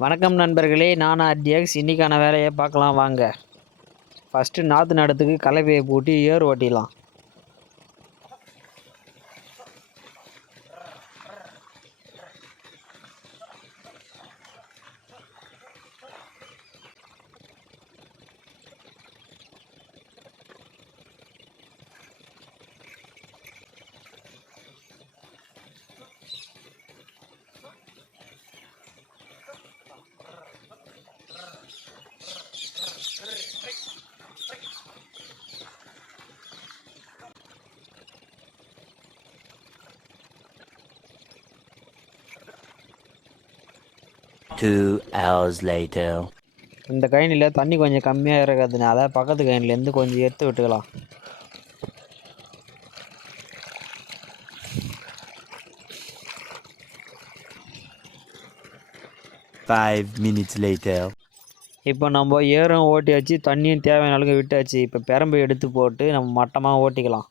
வணக்கம் நண்பர்களே நான் ஆர்டிஎக்ஸ் இன்றைக்கான வேலையை பார்க்கலாம் வாங்க. ஃபஸ்ட்டு நாற்று நடத்துக்கு கலவையை பூட்டி ஏர் ஓட்டிடலாம். Two hours later. இந்த கயனியில் தண்ணி கொஞ்சம் கம்மியாக இருக்கிறதுனால பக்கத்து கயனிலேருந்து கொஞ்சம் எடுத்து விட்டுக்கலாம் Five minutes later. இப்போ நம்ம ஏரும் ஓட்டியாச்சு தண்ணியும் தேவையான அளவுக்கு விட்டாச்சு இப்போ பெரம்பு எடுத்து போட்டு நம்ம மட்டமாக ஓட்டிக்கலாம்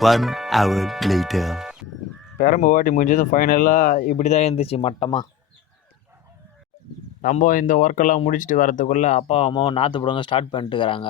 ஒன் அவர் லேட்டர் பெரம்பு ஓட்டி முடிஞ்சதும் ஃபைனலாக இப்படி தான் இருந்துச்சு மட்டமாக நம்ம இந்த ஒர்க்கெல்லாம் முடிச்சுட்டு வரதுக்குள்ளே அப்பா அம்மாவும் நாற்று பிடுங்க ஸ்டார்ட் பண்ணிட்டுக்கிறாங்க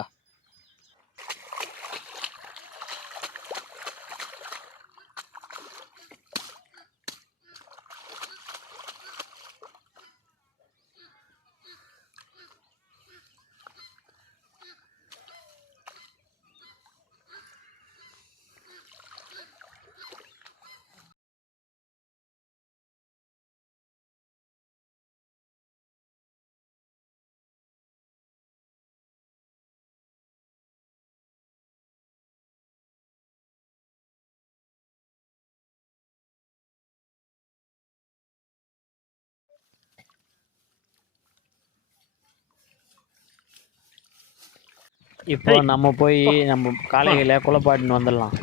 இப்போ நம்ம போய் நம்ம காளைகளை குளப்பாட்டின்னு வந்துடலாம்.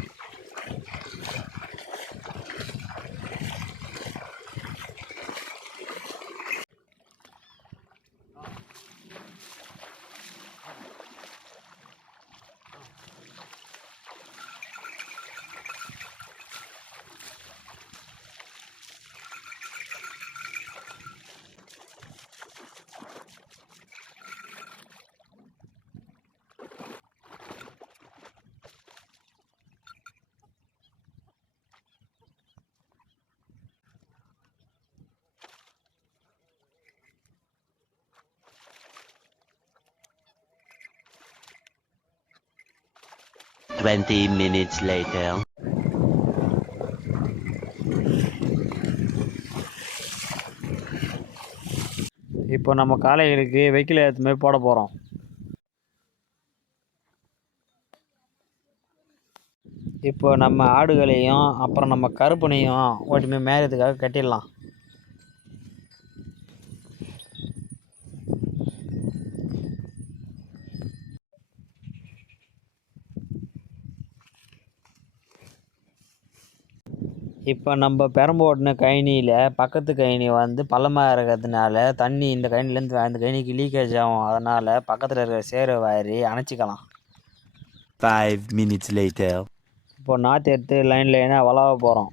Twenty minutes later. இப்போ நம்ம காளைகளுக்கு ஏற்ற மாதிரி போட போகிறோம் இப்போ நம்ம ஆடுகளையும் அப்புறம் நம்ம கருப்பனையும் ஓட்டுமே மேயறதுக்காக கட்டிடலாம் இப்போ நம்ம பெரம்பு ஓட்டின கழனியில் பக்கத்து கழனி வந்து பள்ளமாக இருக்கிறதுனால தண்ணி இந்த கழனிலேருந்து அந்த கழனிக்கு லீக்கேஜ் ஆகும். அதனால் பக்கத்தில் இருக்கிற சேரை வாரி அணைச்சிக்கலாம். Five minutes later. இப்போ நாற்று எடுத்து லைன் லைனாக வளவ போகிறோம்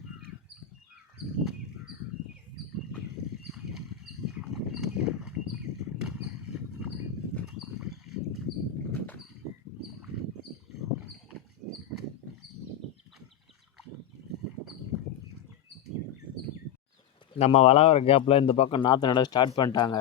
நம்ம வளர கேப்பில் இந்த பக்கம் நாற்று நட ஸ்டார்ட் பண்ணிட்டாங்க.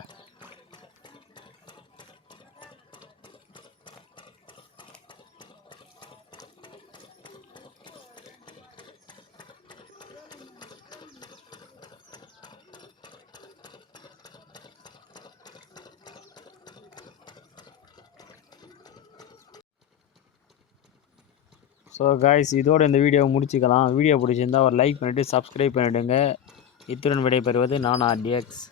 ஸோ காய்ஸ் இதோட இந்த வீடியோவை முடிச்சுக்கலாம். வீடியோ பிடிச்சிருந்தா ஒரு லைக் பண்ணிவிட்டு சப்ஸ்கிரைப் பண்ணிவிடுங்க இத்துடன் விடைபெறுவது நான் ஆர்டிஎக்ஸ்